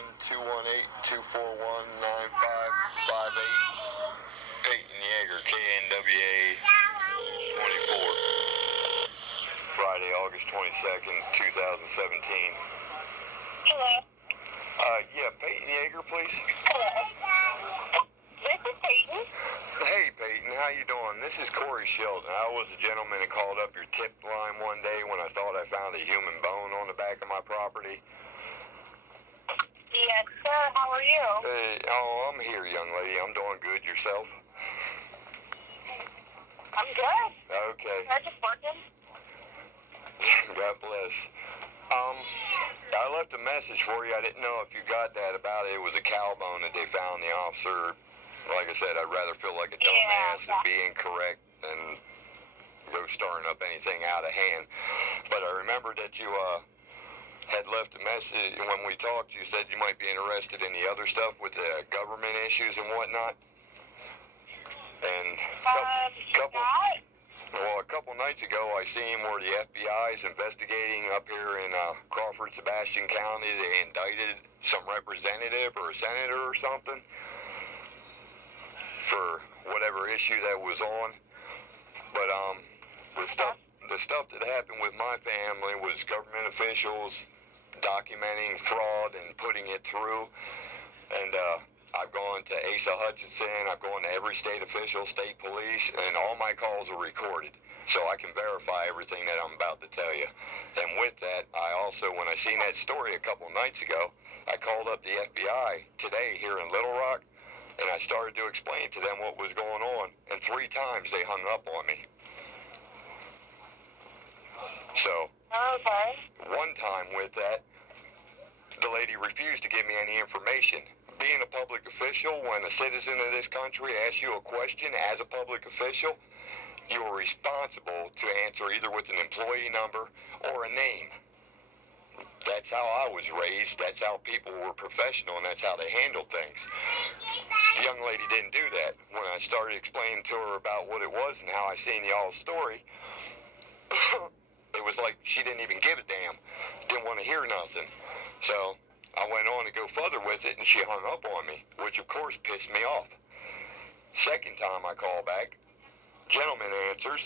Peyton Yager, KNWA 24. Friday, August 22nd, 2017. Hello. Yeah, Peyton Yager, please. Hello. This is Peyton. Hey, Peyton, how you doing? This is Corey Shelton. I was a gentleman that called up your tip line one day when I thought I found a human bone on the back of my property. Yes, sir. How are you? I'm here, young lady. I'm doing good. Yourself? I'm good. Okay. I'm just working. God bless. I left a message for you. I didn't know if you got that about it. It was a cow bone that they found. The officer, like I said, I'd rather feel like a dumbass and be incorrect than go stirring up anything out of hand. But I remember that you had left a message when we talked. You said you might be interested in the other stuff with the government issues and whatnot. And a couple nights ago, I seen where the FBI is investigating up here in Crawford, Sebastian County. They indicted some representative or a senator or something for whatever issue that was on. But the stuff that happened with my family was government officials documenting fraud and putting it through. And I've gone to Asa Hutchinson, I've gone to every state official, state police, and all my calls are recorded. So I can verify everything that I'm about to tell you. And with that, I also, when I seen that story a couple nights ago, I called up the FBI today here in Little Rock, and I started to explain to them what was going on. And 3 times they hung up on me. So, one time with that, the lady refused to give me any information. Being a public official, when a citizen of this country asks you a question as a public official, you are responsible to answer either with an employee number or a name. That's how I was raised. That's how people were professional, and that's how they handled things. The young lady didn't do that. When I started explaining to her about what it was and how I seen y'all's story, it was like she didn't even give a damn. Didn't want to hear nothing. So I went on to go further with it, and she hung up on me, which of course pissed me off. Second time I call back, gentleman answers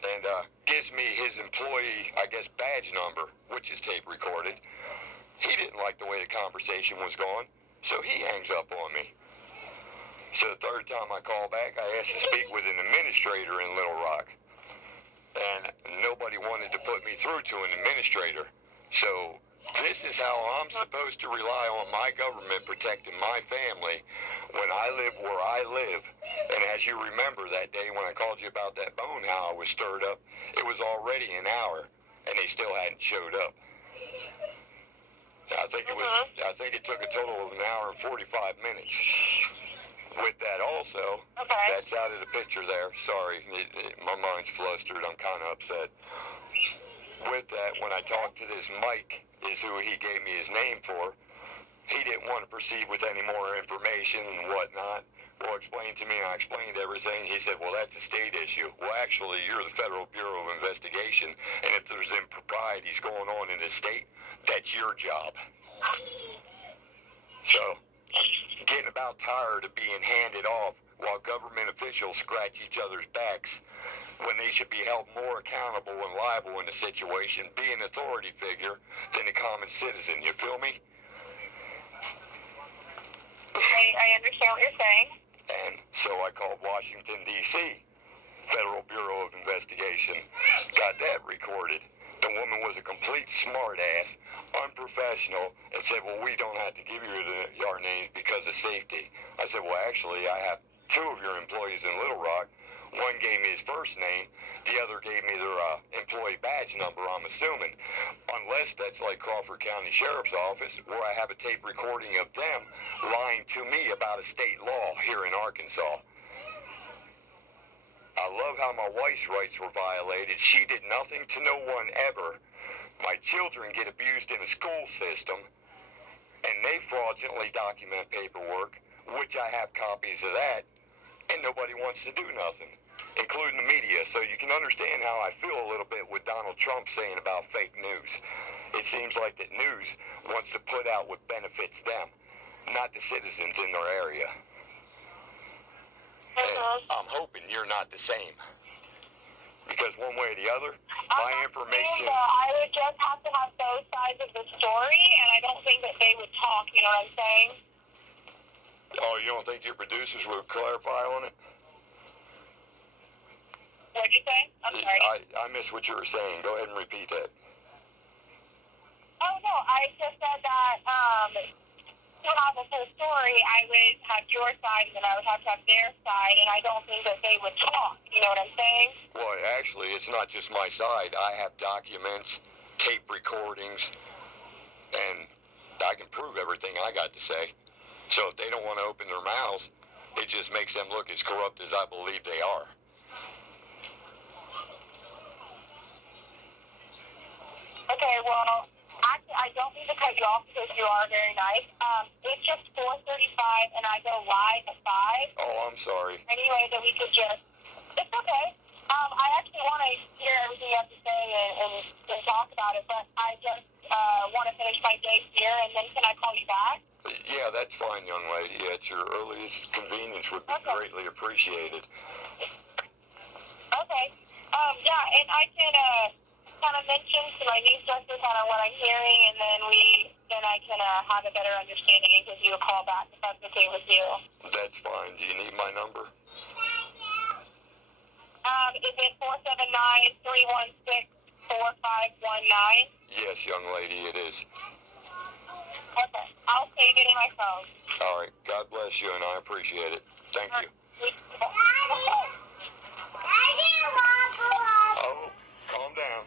and gives me his employee, I guess, badge number, which is tape recorded. He didn't like the way the conversation was going, so he hangs up on me. So the third time I call back, I asked to speak with an administrator in Little Rock, and nobody wanted to put me through to an administrator. So this is how I'm supposed to rely on my government protecting my family when I live where I live. And as you remember that day when I called you about that bone, how I was stirred up, it was already an hour, and they still hadn't showed up. I think it took a total of an hour and 45 minutes. With that also, that's out of the picture there. Sorry, my mind's flustered. I'm kind of upset. With that, when I talked to this Mike, is who he gave me his name for, he didn't want to proceed with any more information and whatnot. Well, explained to me, and I explained everything. He said, well, that's a state issue. Well, actually, you're the Federal Bureau of Investigation, and if there's improprieties going on in the state, that's your job. So, I'm getting about tired of being handed off while government officials scratch each other's backs when they should be held more accountable and liable in the situation, be an authority figure, than a common citizen. You feel me? I understand what you're saying. And so I called Washington, D.C., Federal Bureau of Investigation, got that recorded. The woman was a complete smartass, unprofessional, and said, well, we don't have to give you our names because of safety. I said, well, actually, I have 2 of your employees in Little Rock. One gave me his first name, the other gave me their employee badge number, I'm assuming. Unless that's like Crawford County Sheriff's Office, where I have a tape recording of them lying to me about a state law here in Arkansas. I love how my wife's rights were violated. She did nothing to no one ever. My children get abused in the school system, and they fraudulently document paperwork, which I have copies of that, and nobody wants to do nothing, including the media. So you can understand how I feel a little bit with Donald Trump saying about fake news. It seems like that news wants to put out what benefits them, not the citizens in their area. And I'm hoping you're not the same. Because one way or the other, my information... I would just have to have both sides of the story, and I don't think that they would talk, you know what I'm saying? Oh, you don't think your producers would clarify on it? What'd you say? I'm sorry. I missed what you were saying. Go ahead and repeat that. Oh, no, I just said that to have a full story, I would have your side, and then I would have to have their side, and I don't think that they would talk, you know what I'm saying? Well, actually, it's not just my side. I have documents, tape recordings, and I can prove everything I got to say. So if they don't want to open their mouths, it just makes them look as corrupt as I believe they are. Okay, well, actually, I don't need to cut you off because you are very nice. It's just 4:35, and I go live at 5. Oh, I'm sorry. Anyway, that we could just... It's okay. I actually want to hear everything you have to say and talk about it, but I just want to finish my day here, and then can I call you back? Yeah, that's fine, young lady. At your earliest convenience would be greatly appreciated. Okay. Yeah, and I can kind of mention to my newsletter kind of what I'm hearing, and then I can have a better understanding and give you a call back if that's okay with you. That's fine. Do you need my number? Is it 479-316-4519? Yes, young lady, it is. Okay. I'll save it in my phone. All right. God bless you, and I appreciate it. Thank you. Oh, calm down.